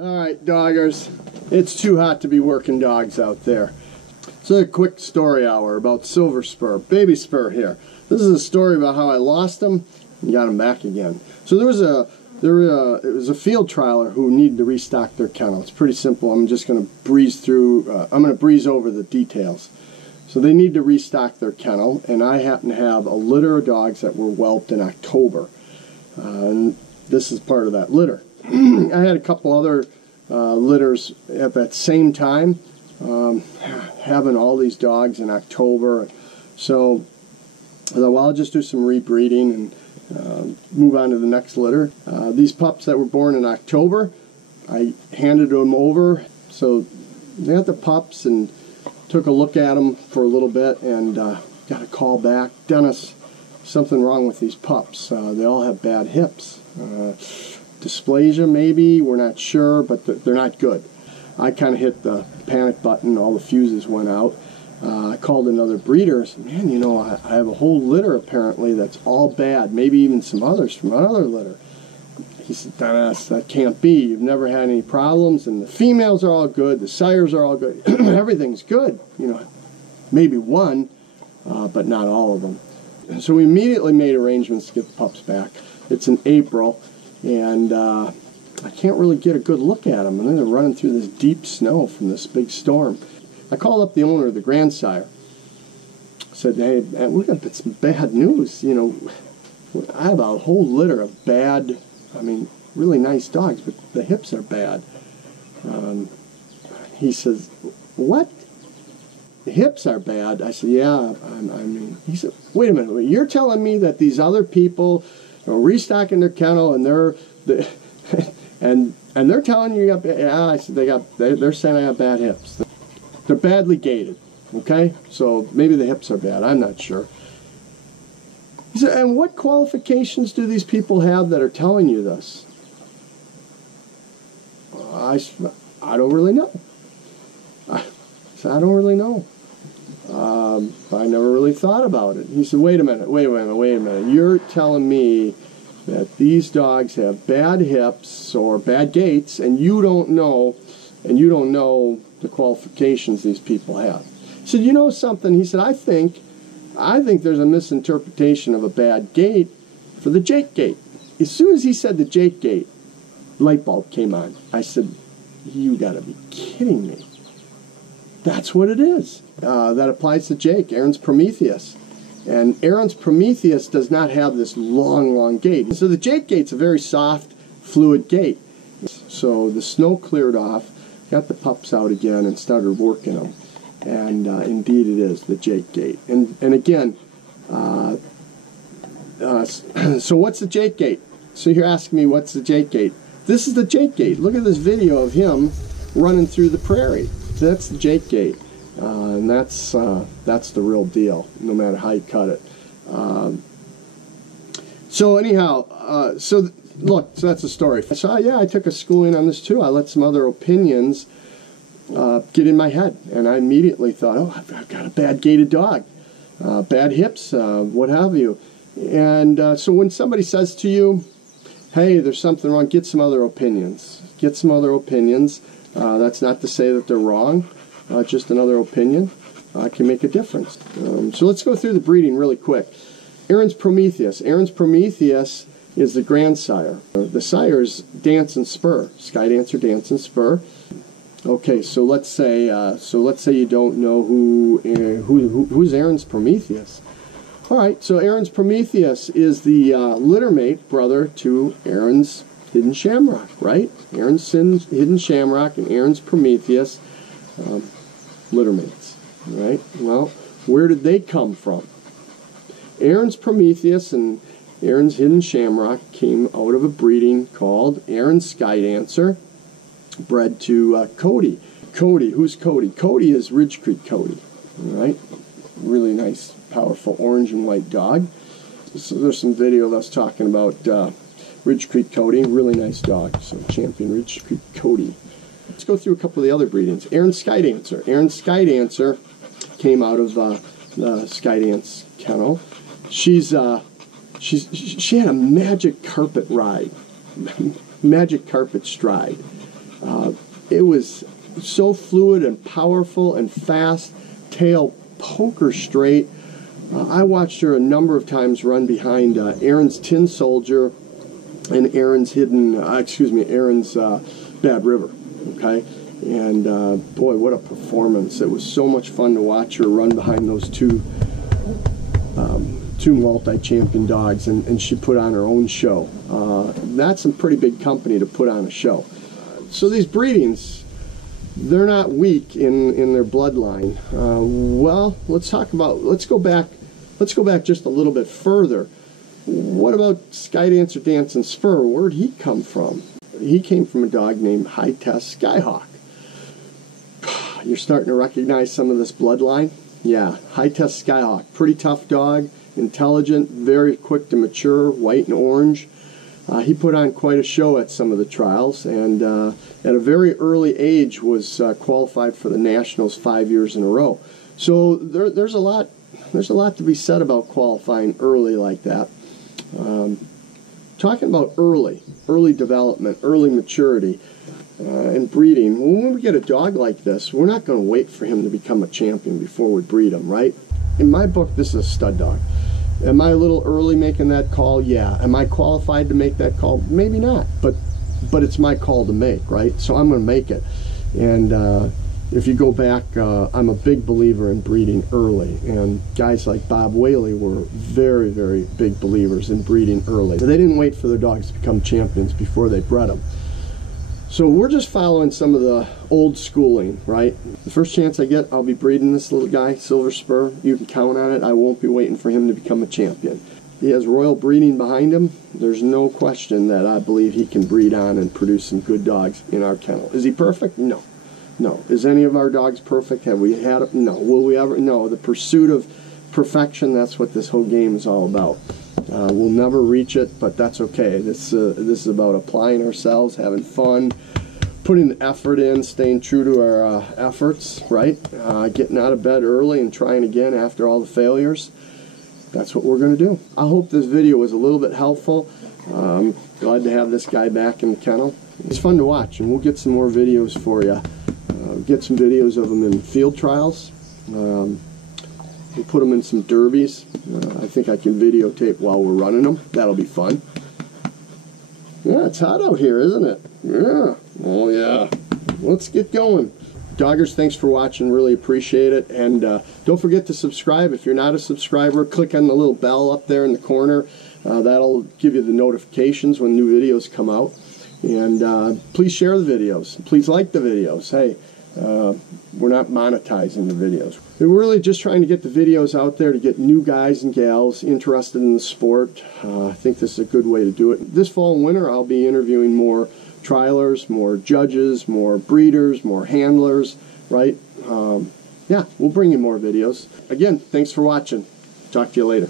Alright, doggers, it's too hot to be working dogs out there. So a quick story hour about Silver Spur, baby Spur here. This is a story about how I lost him and got him back again. So it was a field trialer who needed to restock their kennel. It's pretty simple. I'm just going to breeze through, I'm going to breeze over the details. So they need to restock their kennel, and I happen to have a litter of dogs that were whelped in October. And this is part of that litter. I had a couple other litters at that same time, having all these dogs in October. So I thought, well, I'll just do some rebreeding and move on to the next litter. These pups that were born in October, I handed them over. So they got the pups and took a look at them for a little bit and got a call back. Dennis, something wrong with these pups. They all have bad hips. Dysplasia maybe, we're not sure, but they're not good. I kind of hit the panic button, all the fuses went out. I called another breeder and said, man, you know, I have a whole litter apparently that's all bad, maybe even some others from another litter. He said, Dennis, that can't be. You've never had any problems, and the females are all good, the sires are all good, everything's good. You know, maybe one, but not all of them. And so we immediately made arrangements to get the pups back. It's in April. And I can't really get a good look at them, and then they're running through this deep snow from this big storm. I called up the owner of the grandsire. Said, hey, man, we got some bad news. You know, I have a whole litter of bad, I mean, really nice dogs, but the hips are bad. He says, what? The hips are bad? I said, yeah, I mean, he said, wait a minute, you're telling me that these other people are restocking their kennel and they're telling you got, yeah, I said they're saying I have bad hips. They're badly gated, okay? So maybe the hips are bad, I'm not sure. He said, and what qualifications do these people have that are telling you this? I don't really know. I said, I don't really know. I never really thought about it. He said, wait a minute. You're telling me that these dogs have bad hips or bad gaits, and you don't know the qualifications these people have. He said, you know something? He said, I think there's a misinterpretation of a bad gait for the Jake gait. As soon as he said the Jake gait, light bulb came on. I said, you gotta be kidding me. That's what it is. That applies to Jake, Erin's Prometheus. And Erin's Prometheus does not have this long gait. So the Jake gait's a very soft, fluid gait. So the snow cleared off, got the pups out again and started working them. And indeed it is, the Jake gait. And again, so what's the Jake gait? So you're asking me, what's the Jake gait? This is the Jake gait. Look at this video of him running through the prairie. That's the Jake gait, and that's the real deal, no matter how you cut it. So anyhow, so that's the story. So yeah, I took a schooling on this too. I let some other opinions get in my head, and I immediately thought, oh, I've got a bad gaited dog, bad hips, what have you. And so when somebody says to you, hey, there's something wrong, get some other opinions. Get some other opinions. That's not to say that they're wrong, just another opinion can make a difference. So let's go through the breeding really quick. Erin's Prometheus. Erin's Prometheus is the grandsire. The sire's Dance and Spur, Sky Dancer, Dance and Spur. Okay, so let's say you don't know who's Erin's Prometheus. All right, so Erin's Prometheus is the littermate brother to Erin's Hidden Shamrock, right? Erin's Hidden Shamrock and Erin's Prometheus, littermates, right? Well, where did they come from? Erin's Prometheus and Erin's Hidden Shamrock came out of a breeding called Erin's Sky Dancer, bred to Cody. Cody, who's Cody? Cody is Ridge Creek Cody, all right? Really nice, powerful orange and white dog. So there's some video of us talking about Ridge Creek Cody, really nice dog. So champion Ridge Creek Cody. Let's go through a couple of the other breedings. Erin's Sky Dancer. Erin's Sky Dancer came out of the Sky Dance kennel. She had a magic carpet ride, magic carpet stride. It was so fluid and powerful and fast, tail poker straight. I watched her a number of times run behind Erin's Tin Soldier and Erin's Erin's Bad River, okay? And boy, what a performance. It was so much fun to watch her run behind those two multi-champion dogs, and she put on her own show. That's some pretty big company to put on a show. So these breedings, they're not weak in their bloodline. Well, let's go back just a little bit further. What about Skydance or Dance and Spur? Where'd he come from? He came from a dog named Hytest SkyHawk. You're starting to recognize some of this bloodline? Yeah, Hytest SkyHawk. Pretty tough dog, intelligent, very quick to mature, white and orange. He put on quite a show at some of the trials, and at a very early age was qualified for the Nationals 5 years in a row. So there's a lot to be said about qualifying early like that. Talking about early development, early maturity, and breeding. When we get a dog like this, we're not going to wait for him to become a champion before we breed him, right? In my book, this is a stud dog. Am I a little early making that call? Yeah. Am I qualified to make that call? Maybe not, but it's my call to make, right? So I'm going to make it. And if you go back, I'm a big believer in breeding early, and guys like Bob Whaley were very, very big believers in breeding early. They didn't wait for their dogs to become champions before they bred them. So we're just following some of the old schooling, right? The first chance I get, I'll be breeding this little guy, Silver Spur. You can count on it. I won't be waiting for him to become a champion. He has royal breeding behind him. There's no question that I believe he can breed on and produce some good dogs in our kennel. Is he perfect? No. No. Is any of our dogs perfect? Have we had it? No. Will we ever? No. The pursuit of perfection, that's what this whole game is all about. We'll never reach it, but that's okay. This is about applying ourselves, having fun, putting the effort in, staying true to our efforts, right? Getting out of bed early and trying again after all the failures. That's what we're going to do. I hope this video was a little bit helpful. Glad to have this guy back in the kennel. It's fun to watch, and we'll get some more videos for you. Get some videos of them in field trials. We'll put them in some derbies. I think I can videotape while we're running them. That'll be fun. Yeah, it's hot out here, isn't it? Yeah. Oh, yeah. Let's get going. Doggers, thanks for watching. Really appreciate it. And don't forget to subscribe. If you're not a subscriber, click on the little bell up there in the corner. That'll give you the notifications when new videos come out. And please share the videos. Please like the videos. Hey, we're not monetizing the videos. We're really just trying to get the videos out there to get new guys and gals interested in the sport. I think this is a good way to do it. This fall and winter, I'll be interviewing more trialers, more judges, more breeders, more handlers, right? Yeah, we'll bring you more videos. Again, thanks for watching. Talk to you later.